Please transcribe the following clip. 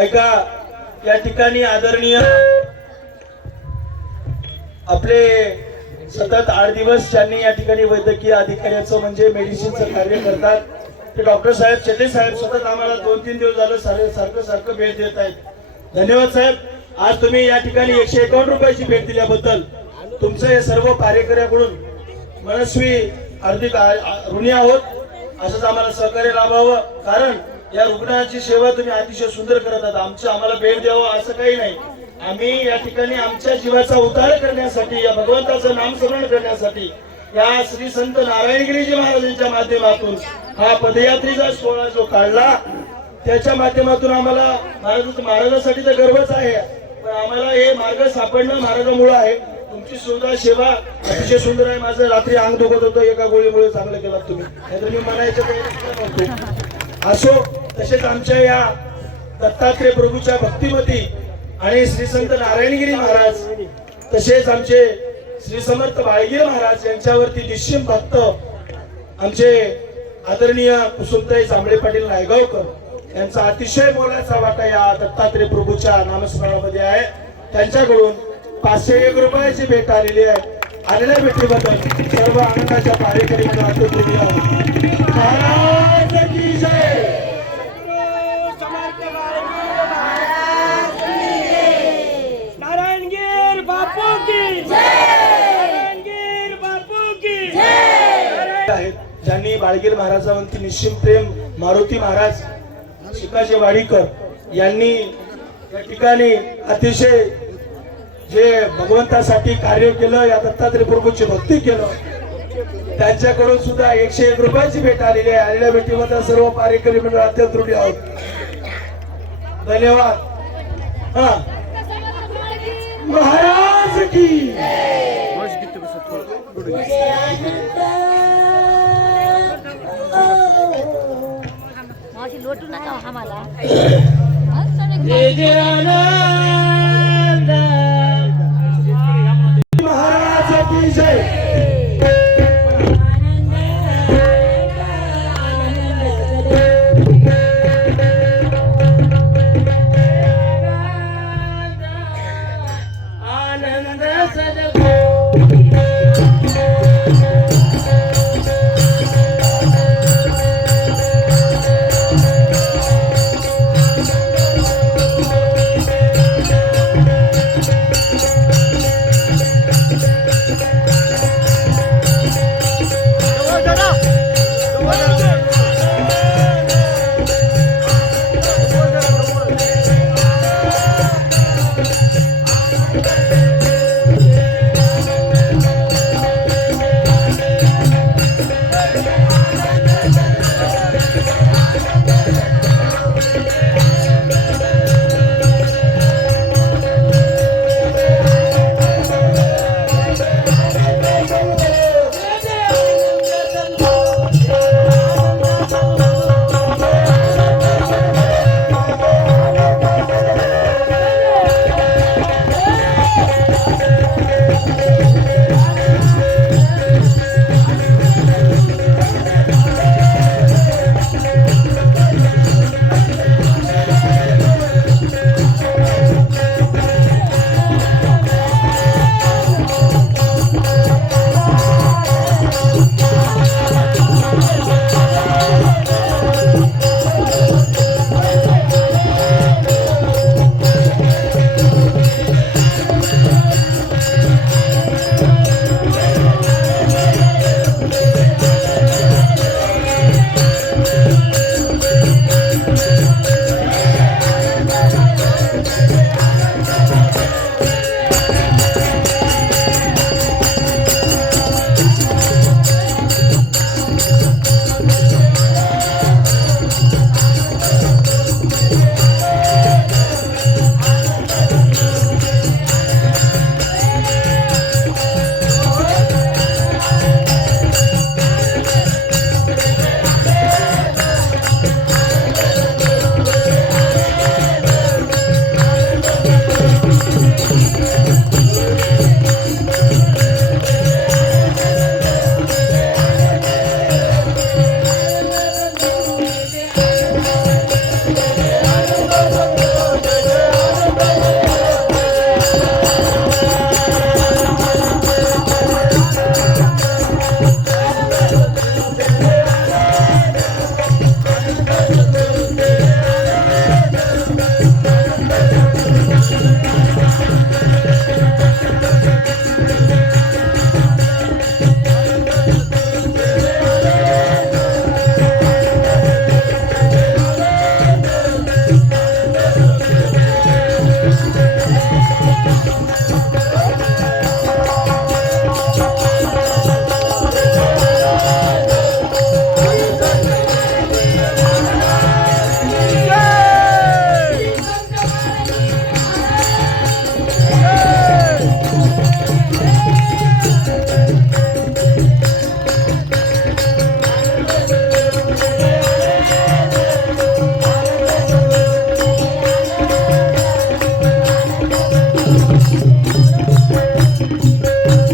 ऐका, या ठिकाणी आदरणीय आपले सतत 8 दिवस ज्यांनी या ठिकाणी वैद्यकीय अधिकाऱ्याचं म्हणजे मेडिसिनचं कार्य करतात ते डॉक्टर साहेब चेटे साहेब सतत आम्हाला 2-3 दिवस झालं सारखं भेट देत आहेत. धन्यवाद साहेब. आज तुम्ही या ठिकाणी 151 रुपयाची भेट दिल्याबद्दल तुमचं हे सर्व कार्यकर्त्याकडून मनस्वी हार्दिक ऋणी आहोत. असंच आम्हाला सहकार्य लाभावं, कारण या रुग्णाची सेवा तुम्ही अतिशय सुंदर करत आहात. आम्हाला भेट द्यावं असं काही नाही. आम्ही या ठिकाणी आमच्या जीवाचा उद्धार करण्यासाठी, या भगवंताचं नामस्मरण करण्यासाठी या श्री संत नारायणगिरीजी महाराजांच्या माध्यमातून हा पदयात्रेचा सोहळा जो काढला त्याच्या माध्यमातून आम्हाला महाराजांसाठी तर गर्वच आहे, पण आम्हाला हे मार्ग सापडणं महाराजांमुळे आहे. तुमची सुद्धा सेवा अतिशय सुंदर आहे. माझं रात्री अंग दुखत होतं, एका गोळीमुळे चांगलं केलं तुम्ही, नाहीतर मी म्हणायचं काही नव्हतं. असो, तसेच आमच्या या दत्तात्रय प्रभूच्या भक्तिमती आणि श्री संत नारायणगिरी महाराज, तसेच आमचे श्री समर्थ बाळगीर महाराज यांच्यावरती निश्चिम भक्त आमचे आदरणीय कुसुमताई जांभळे पाटील नायगावकर यांचा अतिशय मोलाचा वाटा या दत्तात्रय प्रभूच्या नामस्मरणामध्ये आहे. त्यांच्याकडून 501 रुपयाची भेट आलेली आहे. आलेल्या भेटीबद्दल सर्व आनंदाच्या कार्यक्रम महाराज की जय. नारायणगीर बापू की जय. नारायणगीर बापू की जय. ज्यांनी बाळगीर महाराजांवरती निश्चिम प्रेम मारुती महाराज शिकाजी वाडीकर यांनी या ठिकाणी अतिशय जे भगवंतासाठी कार्य केलं, या दत्तात्रय प्रभूची भक्ती केलं, त्यांच्याकडून सुद्धा 101 रुपयाची भेट आलेली आहे. आलेल्या भेटीमध्ये सर्व कार्यक्रमी मंडळ अत्यंत ऋणी आहोत. धन्यवाद. हा, महाराज की लोटू नका आम्हाला. जय जय आनंद. महाराज की जय. आनंद सद